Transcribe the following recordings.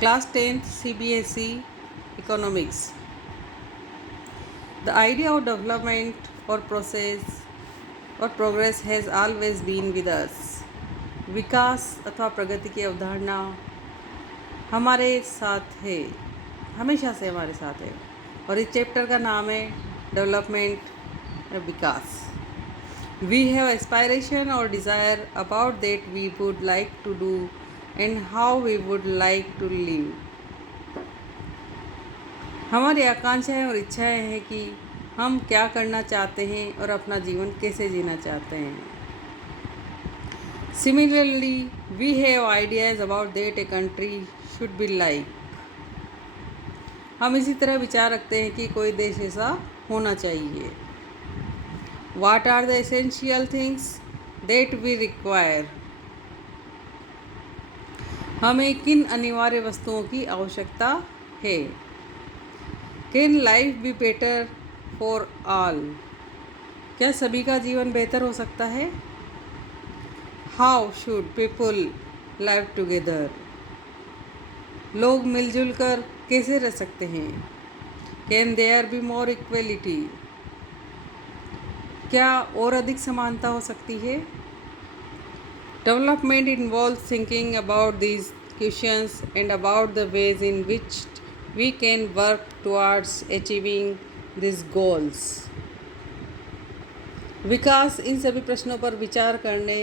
Class 10th CBSE Economics. The idea of development or process or progress has always been with us. विकास अथवा प्रगति की अवधारणा हमारे साथ है, हमेशा से हमारे साथ है और इस चैप्टर का नाम है development Vikas. We have aspiration or desire about that we would like to do and how we would like to live. हमारी आकांक्षाएं और इच्छाएं हैं कि हम क्या करना चाहते हैं और अपना जीवन कैसे जीना चाहते हैं. Similarly, we have ideas about that a country should be like. हम इसी तरह विचार रखते हैं कि कोई देश ऐसा होना चाहिए. What are the essential things that we require? हमें किन अनिवार्य वस्तुओं की आवश्यकता है. Can life be better for all? क्या सभी का जीवन बेहतर हो सकता है. How should people live together? लोग मिलजुल कर कैसे रह सकते हैं. Can there be more equality? क्या और अधिक समानता हो सकती है. Development involves thinking about these questions and about the ways in which we can work towards achieving these goals. विकास इन सभी प्रश्नों पर विचार करने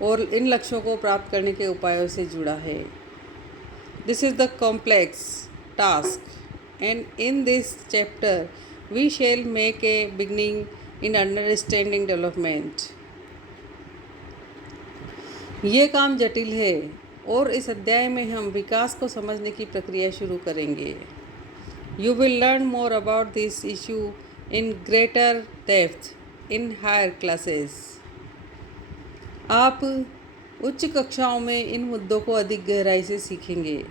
और इन लक्ष्यों को प्राप्त करने के उपायों से जुड़ा है. This is the complex task, and in this chapter we shall make a beginning in understanding development. ये काम जटिल है और इस अध्याय में हम विकास को समझने की प्रक्रिया शुरू करेंगे. You will learn more about this issue in greater depth in higher classes. आप उच्च कक्षाओं में इन मुद्दों को अधिक गहराई से सीखेंगे.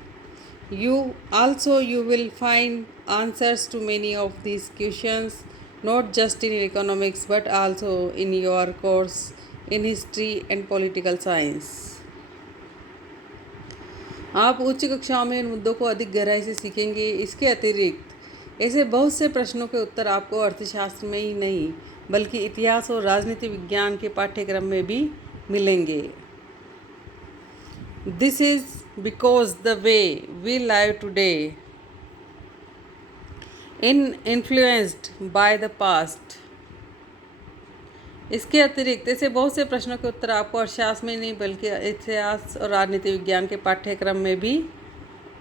You will find answers to many of these questions not just in economics but also in your course in history and political science. आप उच्च कक्षाओं में इन मुद्दों को अधिक गहराई से सीखेंगे. इसके अतिरिक्त ऐसे बहुत से प्रश्नों के उत्तर आपको अर्थशास्त्र में ही नहीं बल्कि इतिहास और राजनीति विज्ञान के पाठ्यक्रम में भी मिलेंगे. This is because the way we live today influenced by the past. इसके अतिरिक्त ऐसे बहुत से प्रश्नों के उत्तर आपको अर्थशास्त्र में नहीं बल्कि इतिहास और राजनीति विज्ञान के पाठ्यक्रम में भी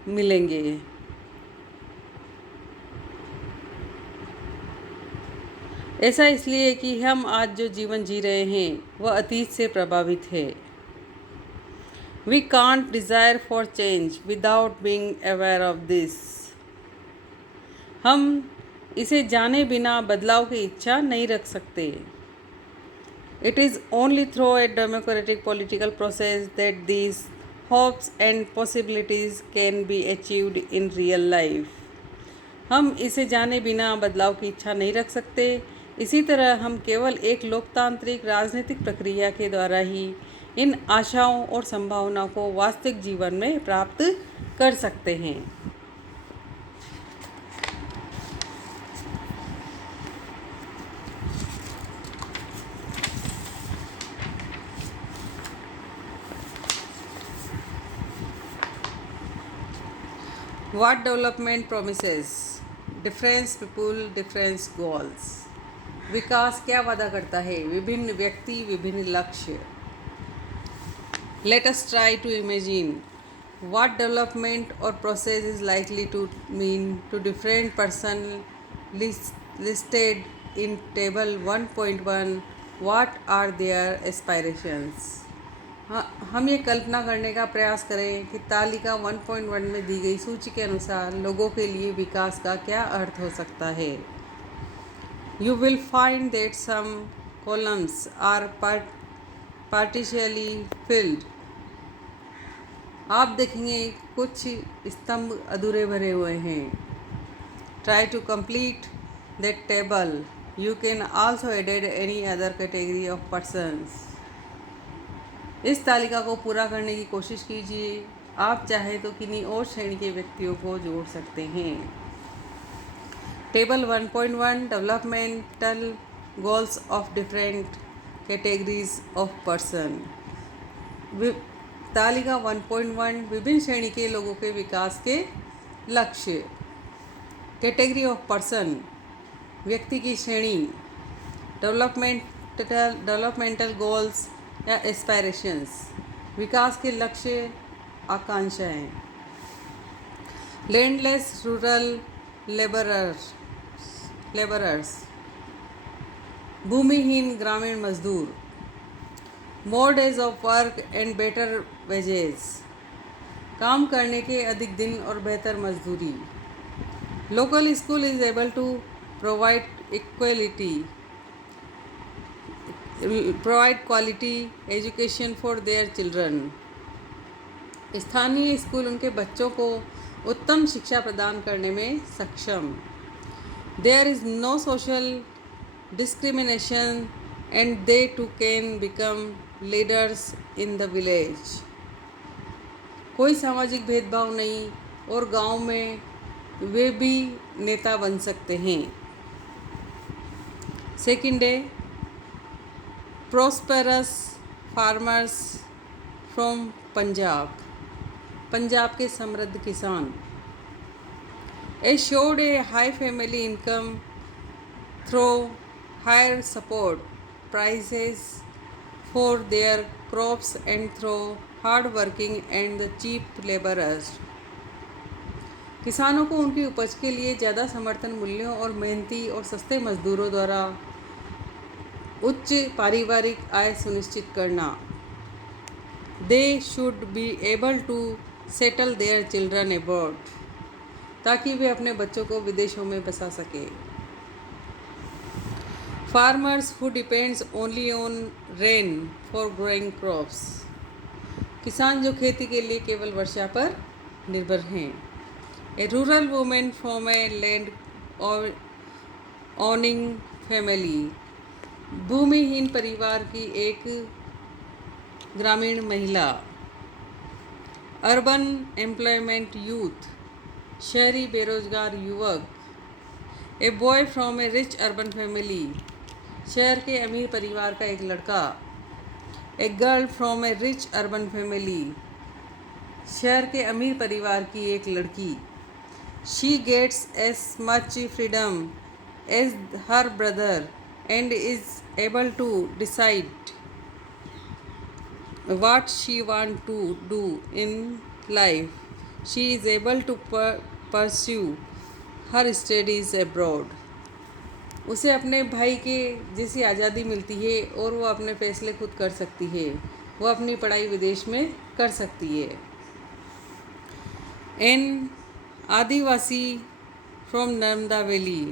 मिलेंगे. ऐसा इसलिए कि हम आज जो जीवन जी रहे हैं वह अतीत से प्रभावित है. We can't desire for change without being aware of this. हम इसे जाने बिना बदलाव की इच्छा नहीं रख सकते. It is only through a democratic political process that these hopes and possibilities can be achieved in real life. हम इसे जाने बिना बदलाव की इच्छा नहीं रख सकते. इसी तरह हम केवल एक लोकतांत्रिक राजनीतिक प्रक्रिया के द्वारा ही इन आशाओं और संभावनाओं को वास्तविक जीवन में प्राप्त कर सकते हैं. What development promises? Different people, different goals. विकास क्या वादा करता है. विभिन्न व्यक्ति, विभिन्न लक्ष्य. Let us try to imagine what development or process is likely to mean to different persons listed in table 1.1. What are their aspirations? हम ये कल्पना करने का प्रयास करें कि तालिका 1.1 में दी गई सूची के अनुसार लोगों के लिए विकास का क्या अर्थ हो सकता है. You will find that some columns are partially filled. आप देखेंगे कुछ स्तंभ अधूरे भरे हुए हैं. Try to complete that table. You can also add any other category of persons. इस तालिका को पूरा करने की कोशिश कीजिए. आप चाहे तो किन्हीं और श्रेणी के व्यक्तियों को जोड़ सकते हैं। Table 1.1 developmental goals of different categories of person. तालिका 1.1 विभिन्न श्रेणी के लोगों के विकास के लक्ष्य। कैटेगरी ऑफ पर्सन व्यक्ति की श्रेणी। डेवलपमेंटल गोल्स या एस्पायरेशंस विकास के लक्ष्य आकांक्षाएं। लैंडलेस रूरल लेबरर्स भूमिहीन ग्रामीण मजदूर। More days of work and better wages काम करने के अधिक दिन और बेहतर मजदूरी। Local school is able to provide quality education for their children. स्थानीय स्कूल उनके बच्चों को उत्तम शिक्षा प्रदान करने में सक्षम। There is no social discrimination and they too can become leaders in the village. कोई सामाजिक भेदभाव नहीं और गांव में वे भी नेता बन सकते हैं। सेकंड है प्रॉस्पेरस फार्मर्स फ्रॉम पंजाब के समृद्ध किसान। showed a high family income through higher support prices for their crops and through hard working and the cheap laborers। किसानों को उनकी उपज के लिए ज़्यादा समर्थन मूल्यों और मेहनती और सस्ते मजदूरों द्वारा उच्च पारिवारिक आय सुनिश्चित करना। They should be able to settle their children abroad ताकि वे अपने बच्चों को विदेशों में बसा सके। Farmers who depends only on rain for growing crops किसान जो खेती के लिए केवल वर्षा पर निर्भर हैं। A rural women from a land owning family भूमिहीन परिवार की एक ग्रामीण महिला। अर्बन एम्प्लॉयमेंट यूथ शहरी बेरोजगार युवक। A boy from a rich urban family शहर के अमीर परिवार का एक लड़का। A girl from a rich urban family शहर के अमीर परिवार की एक लड़की। She gets as much freedom as her brother and is able to decide what she want to do in life. She is able to pursue her studies abroad. उसे अपने भाई के जैसी आज़ादी मिलती है और वो अपने फैसले खुद कर सकती है। वो अपनी पढ़ाई विदेश में कर सकती है। An Adivasi from Narmada valley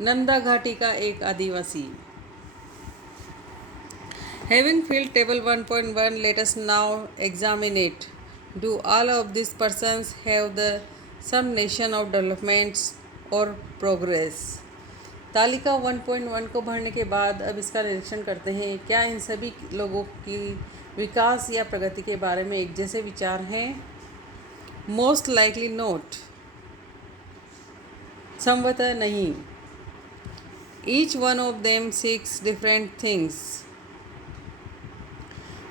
Narmada घाटी का एक आदिवासी। Having filled table 1.1, let us now examine it. Do all of these persons have the some nation of developments or progress? तालिका 1.1 को भरने के बाद अब इसका निरीक्षण करते हैं। क्या इन सभी लोगों की विकास या प्रगति के बारे में एक जैसे विचार हैं? मोस्ट लाइकली नोट संभवतः नहीं। Each one of them seeks different things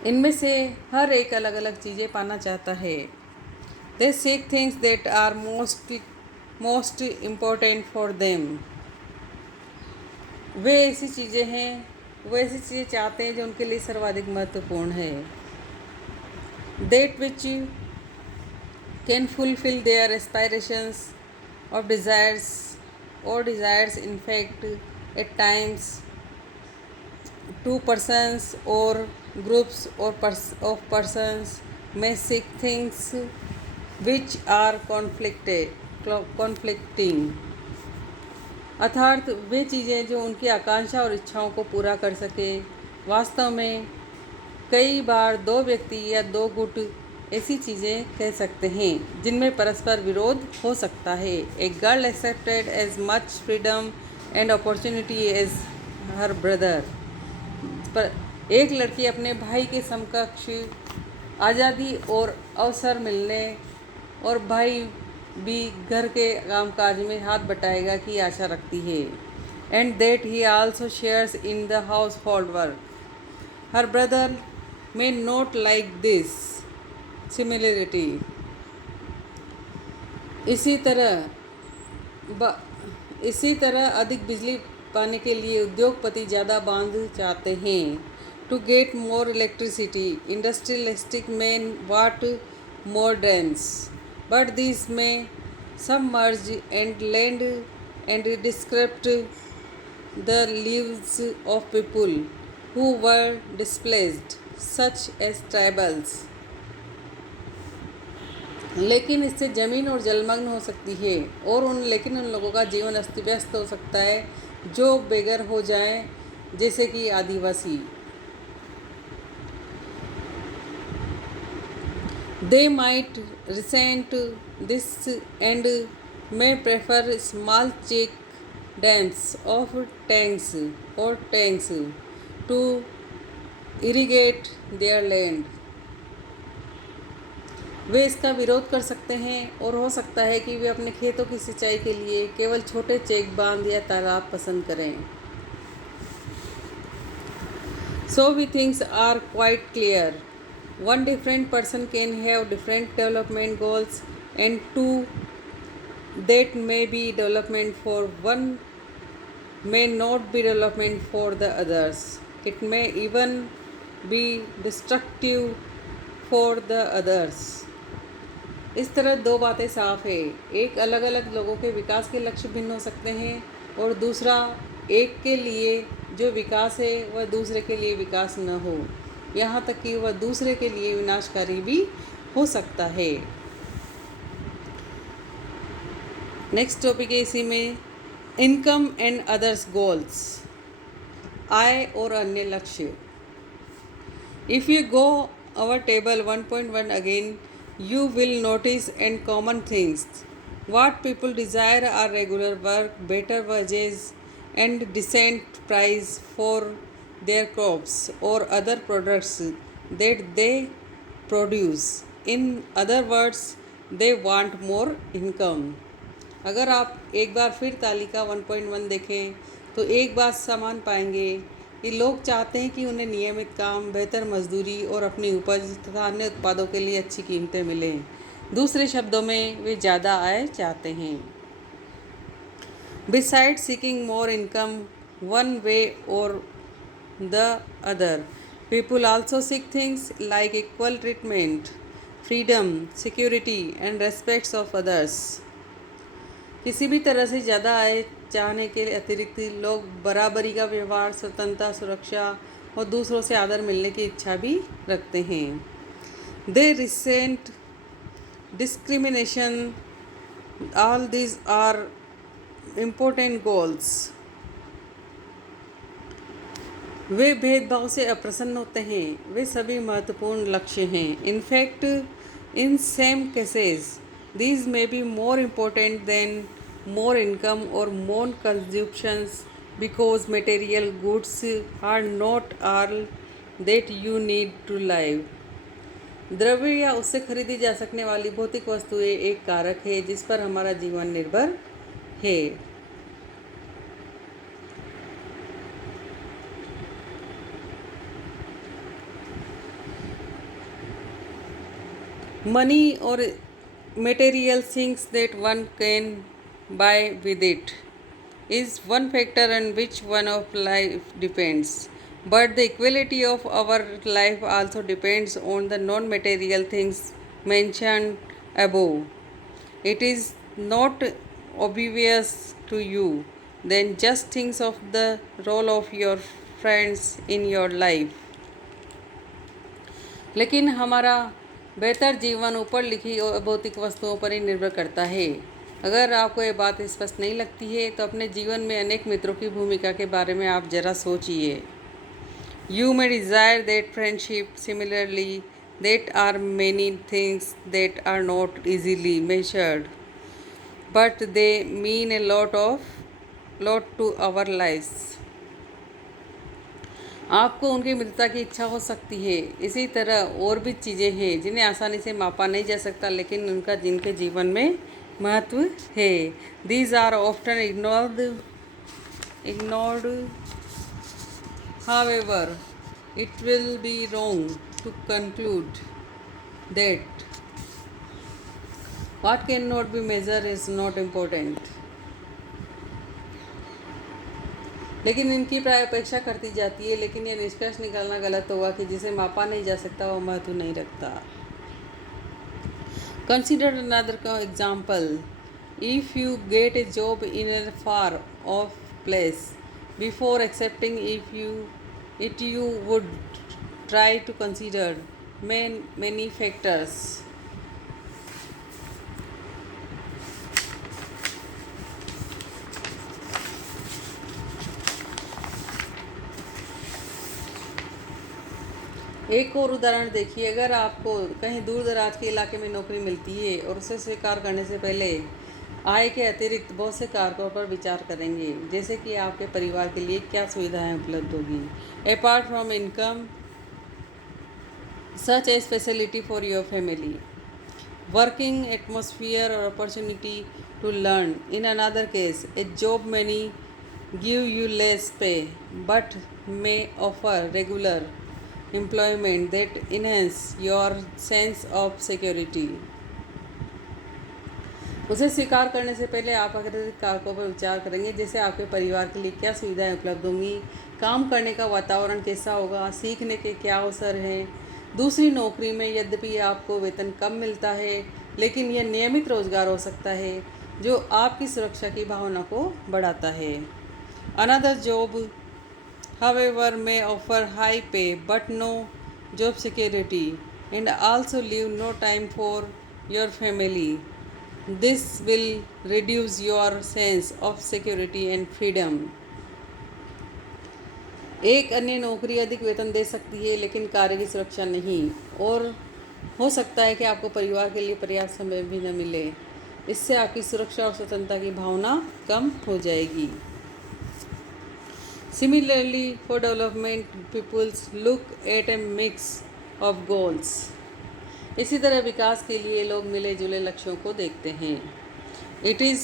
इनमें से हर एक अलग अलग चीज़ें पाना चाहता है। They seek things that are most important for them वे ऐसी चीज़ें हैं वो ऐसी चीज़ें चाहते हैं जो उनके लिए सर्वाधिक महत्वपूर्ण है। That which can fulfil their aspirations और desires in fact at times two persons or groups of persons may seek things which are conflicting अर्थात वे चीज़ें जो उनकी आकांक्षा और इच्छाओं को पूरा कर सके। वास्तव में कई बार दो व्यक्ति या दो गुट ऐसी चीज़ें कह सकते हैं जिनमें परस्पर विरोध हो सकता है। A girl accepted as much freedom and opportunity as her brother पर एक लड़की अपने भाई के समकक्ष आज़ादी और अवसर मिलने और भाई भी घर के कामकाज में हाथ बटाएगा की आशा रखती है। And that he also shares in the house hold work. Her brother may not like this similarity. इसी तरह इसी तरह अधिक बिजली पाने के लिए उद्योगपति ज़्यादा बांध चाहते हैं। To get more electricity industrialistic man want more drains but this may submerge and land and disrupt the lives of people who were displaced such as tribals। लेकिन इससे ज़मीन और जलमग्न हो सकती है और लेकिन उन लोगों का जीवन अस्त व्यस्त हो सकता है जो बेघर हो जाएं, जैसे कि आदिवासी। They might resent this and may prefer small check dams of tanks to irrigate their land. वे इसका विरोध कर सकते हैं और हो सकता है कि वे अपने खेतों की सिंचाई के लिए केवल छोटे चेक बांध या तालाब पसंद करें। So we things are quite clear. One different person can have different development goals, and two that may be development for one may not be development for the others. It may even be destructive for the others. इस तरह दो बातें साफ है। एक अलग अलग लोगों के विकास के लक्ष्य भिन्न हो सकते हैं और दूसरा एक के लिए जो विकास है वह दूसरे के लिए विकास न हो, यहाँ तक कि वह दूसरे के लिए विनाशकारी भी हो सकता है। नेक्स्ट टॉपिक है इसी में इनकम एंड अदर्स गोल्स, आय और अन्य लक्ष्य। If you go our table 1.1 again you will notice and common things. What people desire are regular work, better wages, and decent price for their crops or other products that they produce. In other words, they want more income. अगर आप एक बार फिर तालिका 1.1 देखें तो एक बात समान पाएंगे कि लोग चाहते हैं कि उन्हें नियमित काम, बेहतर मजदूरी और अपनी उपज तथा अन्य उत्पादों के लिए अच्छी कीमतें मिलें। दूसरे शब्दों में वे ज़्यादा आय चाहते हैं। Beside seeking more income one way और the other, people also seek things like equal treatment, freedom, security and respects of others. किसी भी तरह से ज़्यादा आय चाहने के अतिरिक्त लोग बराबरी का व्यवहार, स्वतंत्रता, सुरक्षा और दूसरों से आदर मिलने की इच्छा भी रखते हैं। They resent discrimination, all these are important goals. वे भेदभाव से अप्रसन्न होते हैं, वे सभी महत्वपूर्ण लक्ष्य हैं। In fact in same cases these may be more important than more income or more consumptions because material goods are not all that you need to live। द्रव्य या उससे खरीदी जा सकने वाली भौतिक वस्तुएं एक कारक है जिस पर हमारा जीवन निर्भर है। मनी और material things that one can buy with it is one factor on which one of life depends, but the equality of our life also depends on the non-material things mentioned above. It is not obvious to you, then just think of the role of your friends in your life। लेकिन हमारा बेहतर जीवन ऊपर लिखी और भौतिक वस्तुओं पर ही निर्भर करता है। अगर आपको ये बात स्पष्ट नहीं लगती है तो अपने जीवन में अनेक मित्रों की भूमिका के बारे में आप जरा सोचिए। You may desire that friendship, similarly that are many things that are not easily measured but they mean a lot to our lifes. आपको उनकी मित्रता की इच्छा हो सकती है। इसी तरह और भी चीज़ें हैं जिन्हें आसानी से मापा नहीं जा सकता, लेकिन उनका जिनके जीवन में महत्व है। These are often ignored. However, it will be wrong to conclude that what cannot be measured is not important. लेकिन इनकी प्राय अपेक्षा करती जाती है, लेकिन यह निष्कर्ष निकालना गलत होगा कि जिसे मापा नहीं जा सकता वो महत्व नहीं रखता। Consider another example. If you get a job in a far off place, before accepting it you would try to consider many factors. एक और उदाहरण देखिए। अगर आपको कहीं दूर दराज के इलाके में नौकरी मिलती है और उसे स्वीकार करने से पहले आय के अतिरिक्त बहुत से कारकों पर विचार करेंगे, जैसे कि आपके परिवार के लिए क्या सुविधाएं उपलब्ध होगी apart from income, such as facility for your family, working atmosphere और opportunity to learn. In another case, a job many give you less pay but may offer regular employment that enhance your sense of security. उसे स्वीकार करने से पहले आप अतिरिक्त कारकों पर विचार करेंगे, जैसे आपके परिवार के लिए क्या सुविधाएं उपलब्ध होंगी, काम करने का वातावरण कैसा होगा, सीखने के क्या अवसर हैं। दूसरी नौकरी में यद्यपि आपको वेतन कम मिलता है, लेकिन यह नियमित रोजगार हो सकता है जो आपकी सुरक्षा की भावना को बढ़ाता है। Another job however may offer high pay but no job security and also leave no time for your family. This will reduce your sense of security and freedom. एक अन्य नौकरी अधिक वेतन दे सकती है लेकिन कार्य की सुरक्षा नहीं, और हो सकता है कि आपको परिवार के लिए पर्याप्त समय भी न मिले। इससे आपकी सुरक्षा और स्वतंत्रता की भावना कम हो जाएगी। Similarly, for development, people look at a mix of goals. इसी तरह विकास के लिए लोग मिले जुले लक्ष्यों को देखते हैं। It is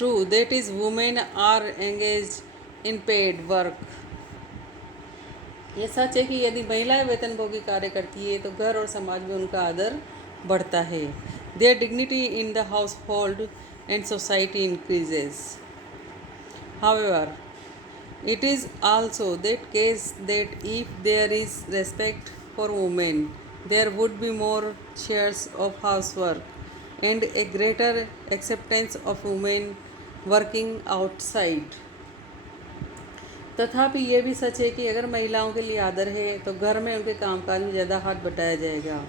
true that is women are engaged in paid work. यह सच है कि यदि महिलाएं वेतनभोगी कार्य करती है तो घर और समाज में उनका आदर बढ़ता है। Their dignity in the household and society increases. However, it is also that case that if there is respect for women, there would be more shares of housework and a greater acceptance of women working outside. तथापि यह भी सच है कि अगर महिलाओं के लिए आदर है तो घर में उनके कामकाज में ज़्यादा हाथ बटाया जाएगा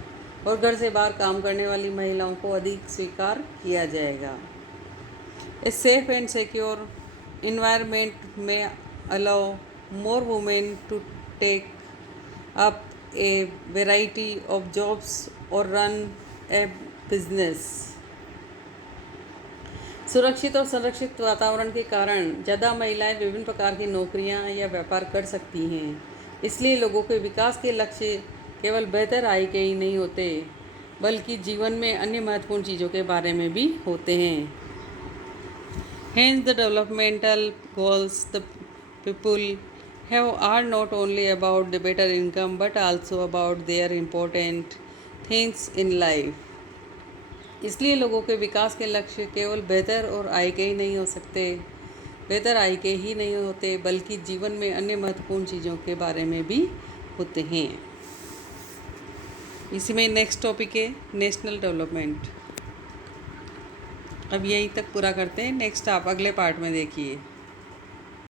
और घर से बाहर काम करने वाली महिलाओं को अधिक स्वीकार किया जाएगा। A safe and secure environment may allow more women to take up a variety of jobs or run a business. सुरक्षित और संरक्षित वातावरण के कारण ज़्यादा महिलाएं विभिन्न प्रकार की नौकरियां या व्यापार कर सकती हैं। इसलिए लोगों के विकास के लक्ष्य केवल बेहतर आय के ही नहीं होते, बल्कि जीवन में अन्य महत्वपूर्ण चीज़ों के बारे में भी होते हैं। Hence, the developmental goals the people have are not only about the better income but also about their important things in life. इसलिए लोगों के विकास के लक्ष्य केवल बेहतर और आय के ही नहीं हो सकते, बेहतर आय के ही नहीं होते, बल्कि जीवन में अन्य महत्वपूर्ण चीज़ों के बारे में भी होते हैं। इसी में नेक्स्ट टॉपिक है नेशनल डेवलपमेंट। अब यहीं तक पूरा करते हैं, नेक्स्ट आप अगले पार्ट में देखिए।